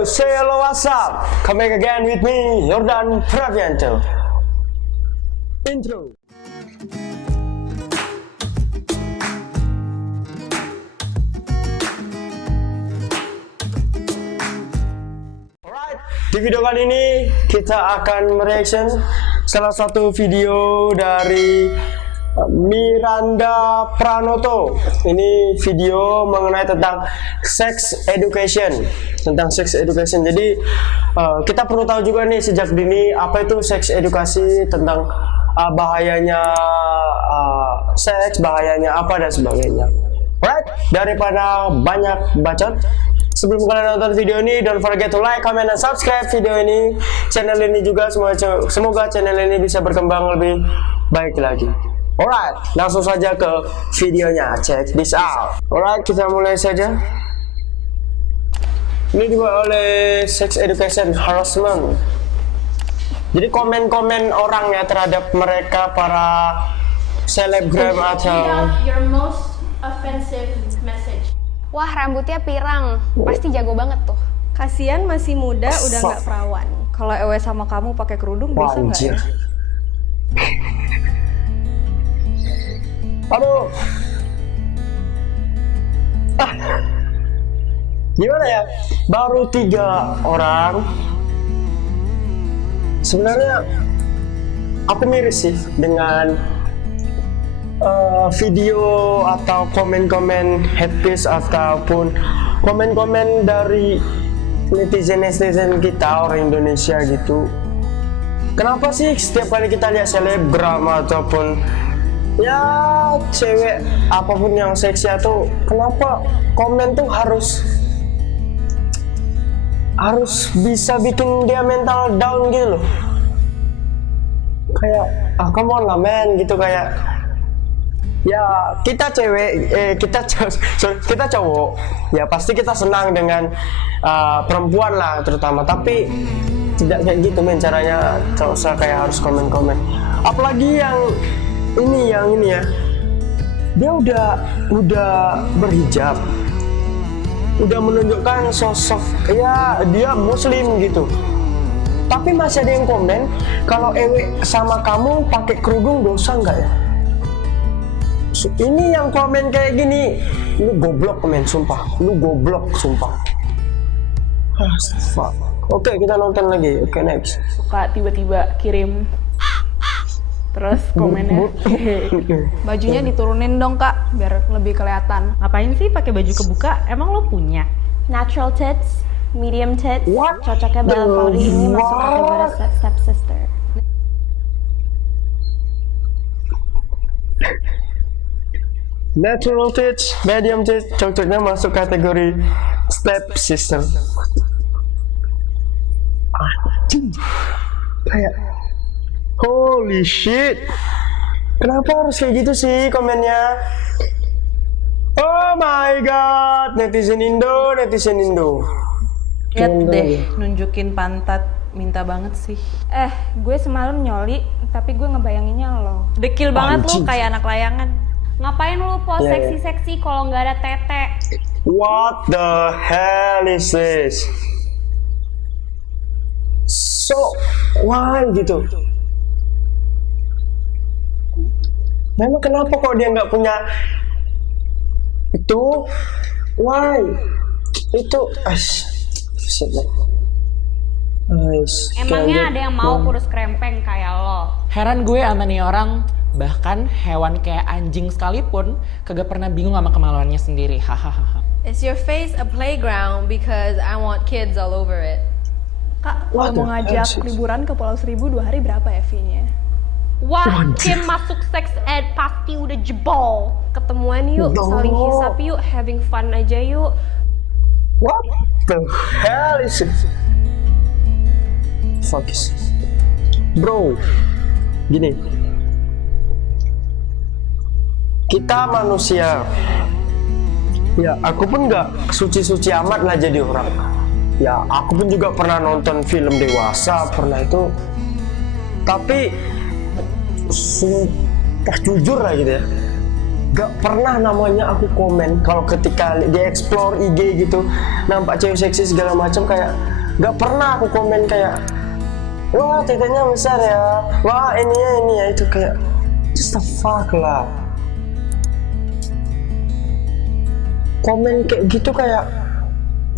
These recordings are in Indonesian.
Yo, say hello, what's up? Come back again with me, Yordan Pravianto. Intro. Alright, di video kali ini kita akan mereaction salah satu video dari Miranda Pranoto. Ini video mengenai tentang sex education, Jadi kita perlu tahu juga nih sejak dini apa itu sex edukasi, tentang bahayanya seks, bahayanya apa dan sebagainya. Alright, daripada banyak bacot, sebelum kalian nonton video ini, don't forget to like, comment, dan subscribe video ini, channel ini juga. Semoga channel ini bisa berkembang lebih baik lagi. Alright, langsung saja ke videonya. Check this out. Alright, kita mulai saja. Ini dibuat oleh Sex Education Harassment. Jadi komen-komen orang ya terhadap mereka para selebgram atau your most offensive message. Wah, rambutnya pirang, pasti jago banget tuh. Kasian masih muda, udah nggak perawan. Kalau ewe sama kamu pakai kerudung bisa nggak ya? Aduh, gimana ya? Baru 3 orang. Sebenarnya aku miris sih dengan video atau komen-komen headpiece ataupun komen-komen dari netizen kita orang Indonesia gitu. Kenapa sih setiap kali kita lihat selebgram ataupun ya cewek apapun yang seksi atau kenapa komen tuh harus bisa bikin dia mental down gitu loh. Kayak come on lah men gitu, kayak ya kita cewek kita cowok ya pasti kita senang dengan perempuan lah terutama, tapi tidak kayak gitu men caranya. Gak usah kayak harus komen-komen, apalagi yang ini ya, dia udah berhijab, udah menunjukkan sosok ya dia muslim gitu, tapi masih ada yang komen kalau ewe sama kamu pakai kerudung dosa nggak ya. Ini yang komen kayak gini, lu goblok men, sumpah, lu goblok sumpah. Oke, kita nonton lagi. Oke, next. Suka tiba-tiba kirim terus komennya bajunya diturunin dong kak biar lebih kelihatan. Ngapain sih pakai baju kebuka, emang lo punya? Natural tits, medium tits, What cocoknya Bella the Fowley ini masuk what? kategori step sister. Natural tits, medium tits, cocoknya masuk kategori step sister. Anjing, kayak holy shit, kenapa harus kayak gitu sih komennya? Oh my god, netizen Indo. Lihat deh, nunjukin pantat, minta banget sih. Gue semalam nyoli, tapi gue ngebayanginnya lo. Dekil banget Anjing. lo, kayak anak layangan. Ngapain lu pose Yeah. seksi-seksi kalau nggak ada tete? What the hell is this? So, why gitu? Memang kenapa kok dia nggak punya itu? Why? Itu Emangnya ada yang mau kurus krempeng kayak lo? Heran gue sama nih orang, bahkan hewan kayak anjing sekalipun kagak pernah bingung sama kemaluannya sendiri. Hahaha. Is your face a playground because I want kids all over it? Kak, What kalau mau the ngajak hell, sis? liburan ke Pulau Seribu 2 hari berapa ya fee-nya? Wah, Kim masuk sex ed pasti udah jebol. Ketemuan yuk, No. saling hisap yuk, having fun aja yuk. What the hell is it? Fuck is bro, gini, kita manusia ya, aku pun nggak suci-suci amat lah jadi orang ya, aku pun juga pernah nonton film dewasa, pernah itu, tapi sumpah jujur lah gitu ya, gak pernah namanya aku komen kalau ketika di explore IG gitu nampak cewek seksi segala macam, kayak gak pernah aku komen kayak wah tetenya besar ya, wah ini ya itu, kayak just the fuck lah. Komen kayak gitu kayak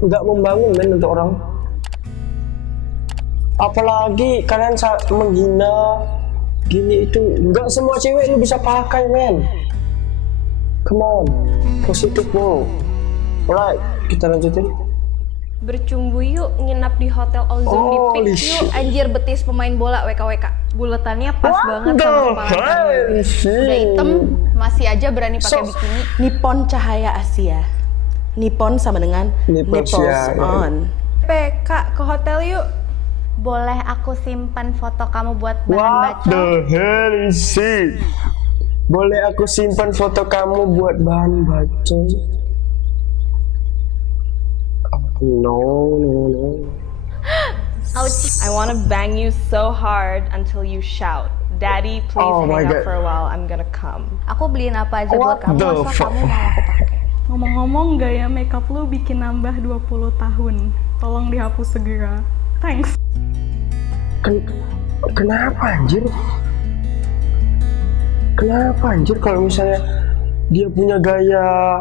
nggak membangun men untuk orang. Apalagi kalian menghina gini itu, nggak semua cewek lu bisa pakai men. Come on, positif bro. Alright, kita lanjutin. Bercumbu yuk, nginap di hotel Ozone di Holy Peak shit. yuk. Anjir, betis pemain bola WKWK. Buletannya pas banget sama kepala kamu. Udah hitam, masih aja berani pakai So- bikini. Nippon Cahaya Asia. Nippon sama dengan Nippon nipples Asia, ya. on. Kak, ke hotel yuk. Boleh aku simpan foto kamu buat bahan What baca? the hell is it? Boleh aku simpan foto kamu buat bahan baca? No. I wanna bang you so hard until you shout, Daddy, please Oh my hang God. out for a while, I'm gonna come. Aku beliin apa aja buat What kamu, the asal fuck? kamu mau aku pakai. Ngomong-ngomong, gaya makeup lu bikin nambah 20 tahun. Tolong dihapus segera. Thanks. Kenapa anjir? Kenapa anjir kalau misalnya dia punya gaya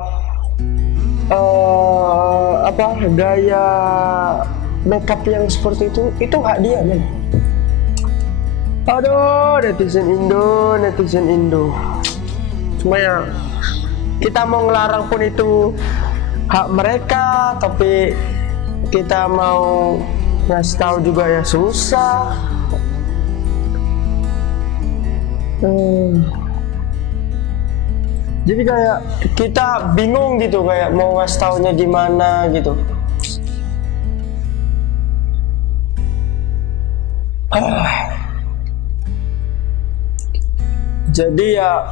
gaya makeup yang seperti itu hak dia men. Aduh, netizen Indo. Cuma ya kita mau ngelarang pun itu hak mereka, tapi kita mau ngasih tahu juga ya susah. Jadi kayak kita bingung gitu, kayak mau ngasih taunya gimana gitu. Jadi ya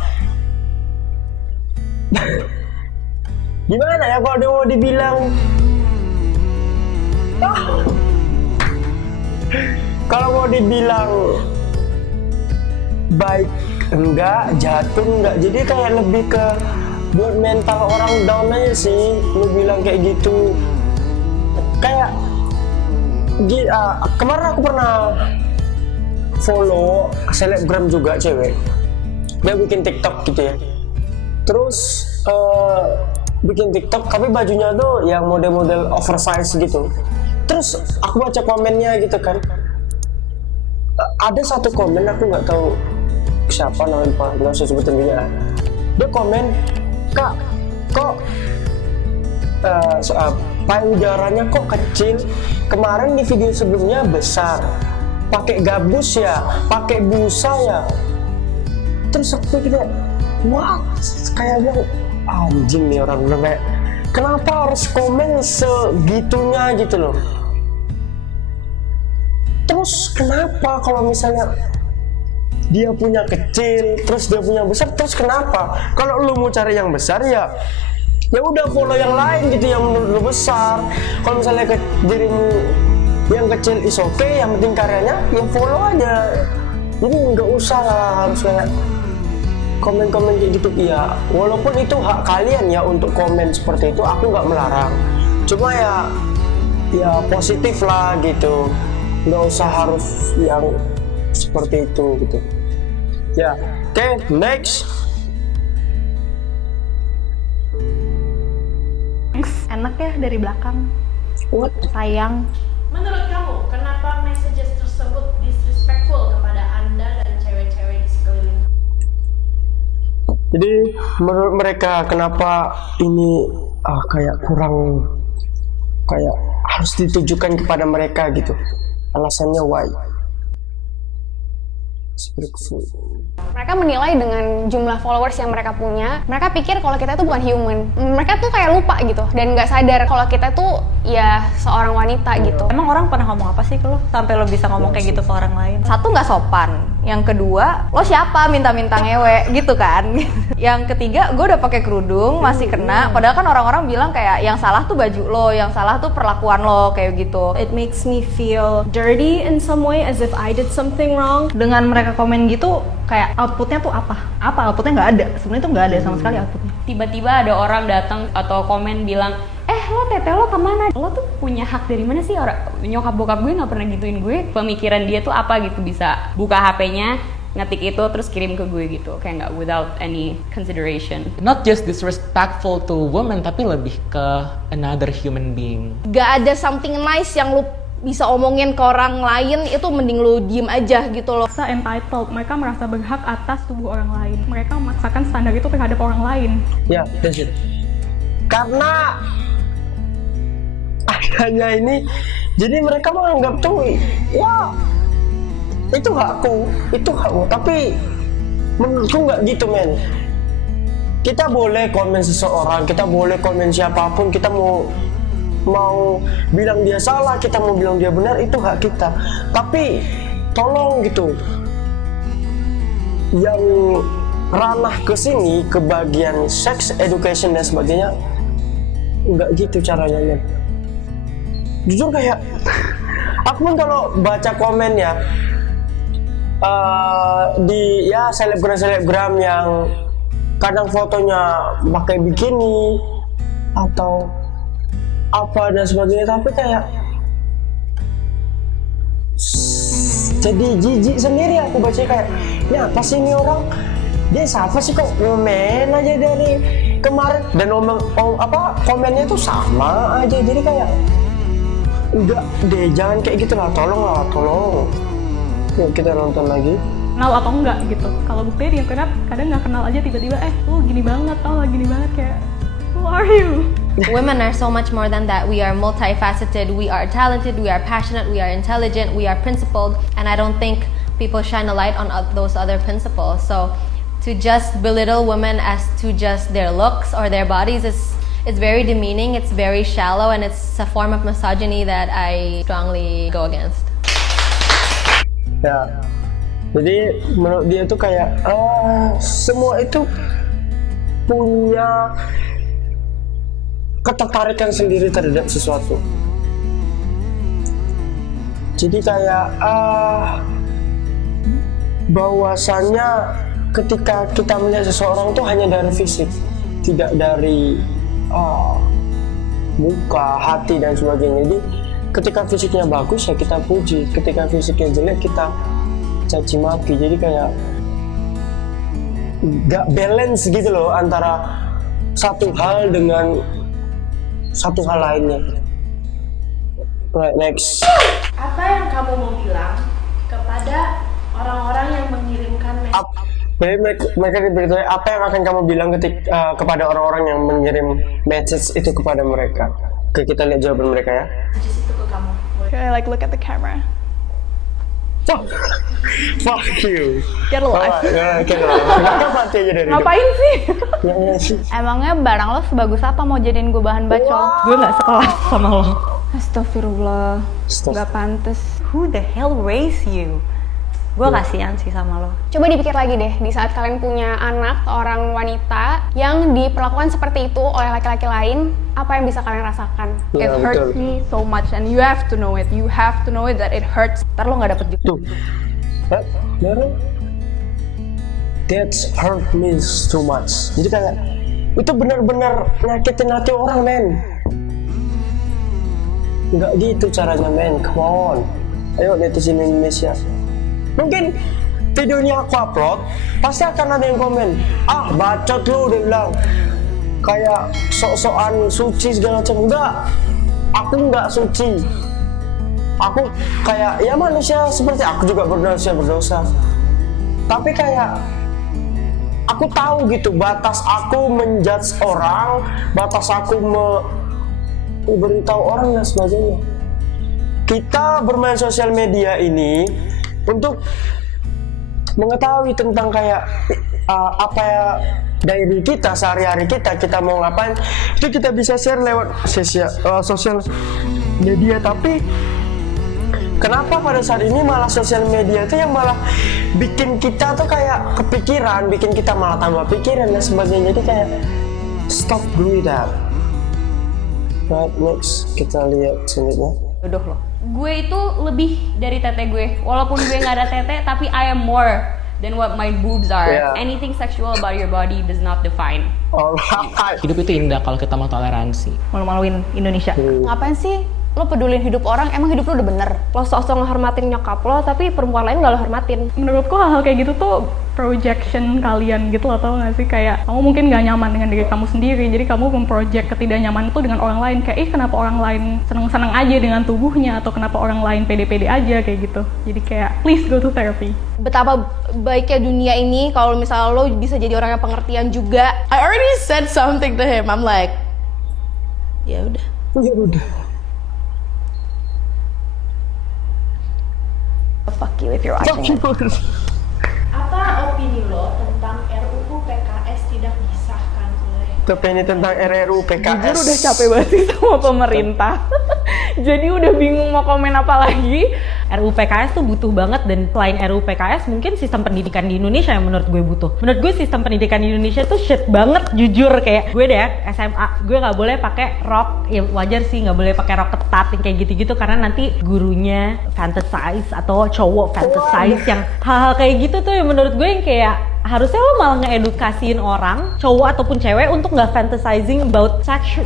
gimana ya kalau dia mau dibilang kalau mau dibilang baik enggak, jatuh enggak, jadi kayak lebih ke buat mental orang down aja sih lu bilang kayak gitu. Kayak kemarin aku pernah follow selebgram juga cewek, dia bikin TikTok gitu ya, terus bikin TikTok tapi bajunya tuh yang model-model oversize gitu. Terus aku baca komennya gitu kan, ada satu komen aku nggak tahu siapa namanya, Pak, nggak usah sebutin dia. Dia komen, Kak, kok payudaranya kok kecil, kemarin di video sebelumnya besar, pakai gabus ya, pakai busa ya. Terus aku kayak what, kayaknya anjing nih orang bilang kayak kenapa harus komen segitunya gitu loh. Terus kenapa kalau misalnya dia punya kecil, terus dia punya besar, terus kenapa? Kalau lu mau cari yang besar ya udah follow yang lain gitu yang menurut lu besar. Kalau misalnya dirimu yang kecil is okay, yang penting karyanya yang follow aja. Jadi nggak usah lah harus kayak komen-komen kayak gitu. Iya, walaupun itu hak kalian ya untuk komen seperti itu, aku nggak melarang. Cuma ya positif lah gitu, nggak usah harus yang seperti itu gitu. Ya, oke, next. Enak ya dari belakang. What? Sayang. Menurut kamu, kenapa messages tersebut disrespectful kepada Anda dan cewek-cewek di sekeliling? Jadi menurut mereka kenapa ini kayak kurang, kayak harus ditujukan kepada mereka gitu. Alasannya why? Respectful. Mereka menilai dengan jumlah followers yang mereka punya, mereka pikir kalau kita itu bukan human. Mereka tuh kayak lupa gitu, dan nggak sadar kalau kita tuh ya seorang wanita gitu. Emang orang pernah ngomong apa sih ke lo sampai lo bisa ngomong kayak gitu ke orang lain? Satu, nggak sopan. Yang kedua, lo siapa minta-minta ngewe gitu kan. Yang ketiga, gue udah pakai kerudung masih kena, padahal kan orang-orang bilang kayak yang salah tuh baju lo, yang salah tuh perlakuan lo kayak gitu. It makes me feel dirty in some way, as if I did something wrong. Dengan mereka mereka komen gitu kayak outputnya tuh apa outputnya nggak ada, sebenarnya tuh nggak ada sama sekali outputnya. Tiba-tiba ada orang datang atau komen bilang, lo tete lo kemana? Lo tuh punya hak dari mana sih? Orang nyokap bokap gue nggak pernah gituin gue. Pemikiran dia tuh apa gitu, bisa buka HP-nya, ngetik itu terus kirim ke gue gitu, kayak nggak without any consideration. Not just disrespectful to women, tapi lebih ke another human being. Gak ada something nice yang lu bisa omongin ke orang lain, itu mending lu diem aja gitu loh. Mereka entitled, mereka merasa berhak atas tubuh orang lain, mereka memaksakan standar itu terhadap orang lain. Ya, that's it. Karena adanya ini, jadi mereka menganggap tuh ya itu hakku, tapi menurutku nggak gitu men. Kita boleh komen seseorang, kita boleh komen siapapun, kita mau bilang dia salah, kita mau bilang dia benar, itu hak kita. Tapi tolong gitu, yang ranah ke sini, ke bagian sex education dan sebagainya, nggak gitu caranya men. Jujur kayak aku pun kalau baca komen ya di ya selebgram yang kadang fotonya pakai bikini atau apa dan sebagainya, tapi kayak jadi jijik sendiri aku baca kayak, ini apa sih ini orang, dia siapa sih kok ngomen aja dari kemarin dan komennya tuh sama aja, jadi kayak enggak deh, jangan kayak gitu lah, tolong. Yuk kita nonton lagi. Kenal atau enggak gitu, kalau buktinya di internet kadang nggak kenal aja tiba-tiba lu gini banget, gini banget, kayak who are you? Women are so much more than that. We are multifaceted, we are talented, we are passionate, we are intelligent, we are principled, and I don't think people shine a light on those other principles. So to just belittle women as to just their looks or their bodies it's very demeaning, it's very shallow, and it's a form of misogyny that I strongly go against. Ya, jadi menurut dia tuh kayak semua itu punya ketertarikan sendiri terhadap sesuatu. Jadi kayak bahwasannya ketika kita melihat seseorang itu hanya dari fisik, tidak dari muka, hati dan sebagainya. Jadi ketika fisiknya bagus ya kita puji, ketika fisiknya jelek kita caci maki. Jadi kayak gak balance gitu loh antara satu hal dengan satu hal lainnya. Right, next. Apa yang kamu mau bilang kepada orang-orang yang mengirimkan Mereka bertanya, apa yang akan kamu bilang kepada orang-orang yang mengirim message itu kepada mereka? Oke, kita lihat jawaban mereka ya. Okay, like look at the camera. Fuck you. Get alive. Kenapa mati aja dari Ngapain sih? Ya sih. Emangnya barang lo sebagus apa mau jadiin gue bahan bacol? Gue nggak sekelas sama lo. Astagfirullah, nggak pantas. Who the hell raised you? Gue kasihan sih sama lo. Coba dipikir lagi deh, di saat kalian punya anak, orang wanita yang diperlakukan seperti itu oleh laki-laki lain, apa yang bisa kalian rasakan? Ya, It hurts me so much and you have to know it. You have to know it that it hurts. Ntar lo nggak dapet juga. Tuh. That's hurt me so much. Jadi kayak itu benar-benar nyakitin hati orang men. Nggak gitu caranya men, come on. Ayo netizen Indonesia. Mungkin videonya aku upload, pasti akan ada yang komen, bacot lu, dia bilang kayak sok-sokan suci segala macam. Enggak, aku nggak suci. Aku kayak ya manusia seperti aku juga berdosa. Tapi kayak aku tahu gitu batas aku menjudge orang, batas aku memberitahu orang dan sebagainya. Kita bermain sosial media ini untuk mengetahui tentang kayak apa ya dari kita sehari-hari kita mau ngapain, itu kita bisa share lewat sosial media. Tapi kenapa pada saat ini malah sosial media itu yang malah bikin kita tuh kayak kepikiran, bikin kita malah tambah pikiran dan sebagainya. Jadi kayak stop doing that. Right, next kita lihat selanjutnya. Jodoh lo. Gue itu lebih dari tete gue. Walaupun gue nggak ada tete, tapi I am more than what my boobs are. Yeah. Anything sexual about your body does not define. Alright. Hidup itu indah kalau kita mau toleransi. Malu-maluin Indonesia. Ngapain sih lo pedulin hidup orang? Emang hidup lo udah bener? Lo sok-sok ngehormatin nyokap lo, tapi perempuan lain gak lo hormatin. Menurutku hal-hal kayak gitu tuh projection kalian gitu loh, tau gak sih? Kayak kamu mungkin gak nyaman dengan diri kamu sendiri, jadi kamu memproject ketidaknyaman itu dengan orang lain. Kayak kenapa orang lain seneng-seneng aja dengan tubuhnya, atau kenapa orang lain pede-pede aja kayak gitu. Jadi kayak please go to therapy. Betapa baiknya dunia ini kalau misalnya lo bisa jadi orang yang pengertian juga. I already said something to him. I'm like, ya udah. Ya udah. Fuck you if you're watching it. Apa opini lo tentang RUU PKS tidak disahkan oleh? Opini tentang RUU PKS. Jujur udah capek banget sih sama pemerintah. Jadi udah bingung mau komen apa lagi. RUU PKS tuh butuh banget, dan selain RUU PKS mungkin sistem pendidikan di Indonesia yang menurut gue butuh. Menurut gue sistem pendidikan di Indonesia tuh shit banget, jujur. Kayak gue deh ya, SMA gue nggak boleh pakai rok, ya wajar sih nggak boleh pakai rok ketat yang kayak gitu-gitu karena nanti gurunya fantasize atau cowok fantasize yang hal-hal kayak gitu tuh yang menurut gue yang kayak harusnya lo malah ngeedukasiin orang, cowok ataupun cewek, untuk nggak fantasizing about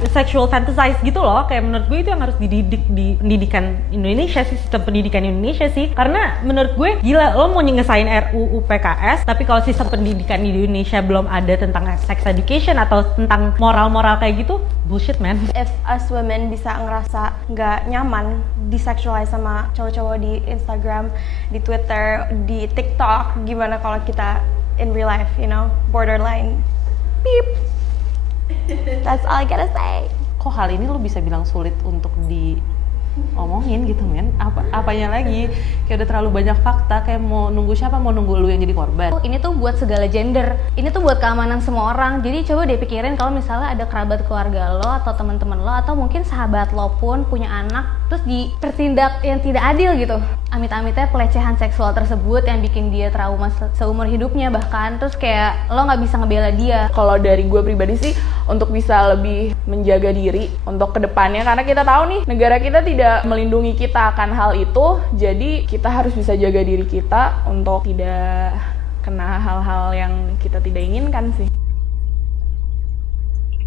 sexual fantasize gitu loh. Kayak menurut gue itu yang harus dididik di pendidikan Indonesia sih, sistem pendidikan Indonesia sih. Karena menurut gue gila, lo mau ngesain RUU PKS, tapi kalau sistem pendidikan di Indonesia belum ada tentang sex education atau tentang moral-moral kayak gitu, bullshit man. If us women bisa ngerasa nggak nyaman disexualize sama cowok-cowok di Instagram, di Twitter, di TikTok, gimana kalau kita in real life, you know, borderline. Beep. That's all I gotta say. Kok hal ini lo bisa bilang sulit untuk diomongin gitu men? Apanya lagi? Kayak udah terlalu banyak fakta, kayak mau nunggu siapa? Mau nunggu lu yang jadi korban? Ini tuh buat segala gender. Ini tuh buat keamanan semua orang. Jadi coba deh pikirin kalau misalnya ada kerabat keluarga lo atau teman-teman lo atau mungkin sahabat lo pun punya anak terus dipertindak yang tidak adil gitu. Amit-amitnya pelecehan seksual tersebut yang bikin dia trauma seumur hidupnya bahkan, terus kayak lo nggak bisa ngebela dia. Kalau dari gue pribadi sih, untuk bisa lebih menjaga diri untuk kedepannya, karena kita tahu nih negara kita tidak melindungi kita akan hal itu, jadi kita harus bisa jaga diri kita untuk tidak kena hal-hal yang kita tidak inginkan sih.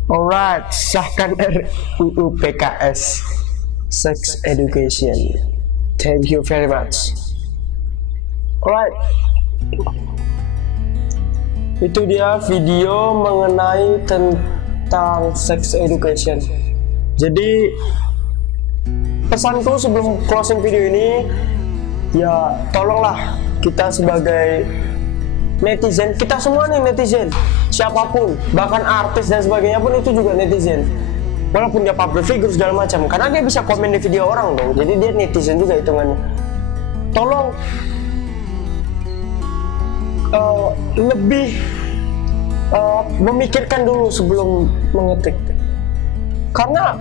Alright, sahkan RUU PKS, sex education. Thank you very much. Alright, itu dia video mengenai tentang sex education. Jadi pesanku sebelum closing video ini, ya tolonglah kita sebagai netizen, kita semua nih netizen, siapapun, bahkan artis dan sebagainya pun itu juga netizen. Walaupun dia public figure segala macam, karena dia bisa komen di video orang dong, jadi dia netizen juga hitungannya. Tolong lebih memikirkan dulu sebelum mengetik. Karena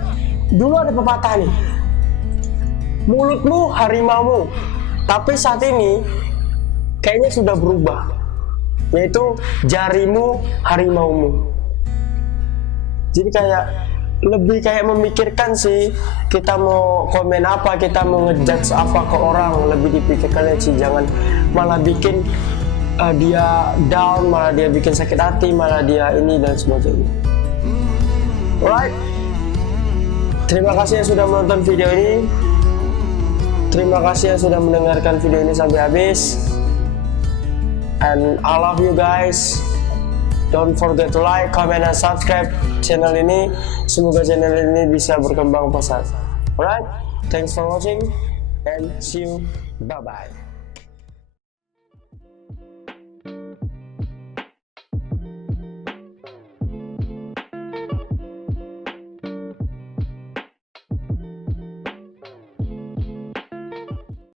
dulu ada pepatah nih, mulutmu harimaumu, tapi saat ini kayaknya sudah berubah, yaitu jarimu harimaumu. Jadi kayak lebih kayak memikirkan sih, kita mau komen apa, kita mau ngejudge apa ke orang, lebih dipikirkan sih, jangan malah bikin dia down, malah dia bikin sakit hati, malah dia ini dan sebagainya. Alright, terima kasih yang sudah menonton video ini, terima kasih yang sudah mendengarkan video ini sampai habis, and I love you guys. Don't forget to like, comment, and subscribe channel ini. Semoga channel ini bisa berkembang pesat. Alright, thanks for watching and see you. Bye bye.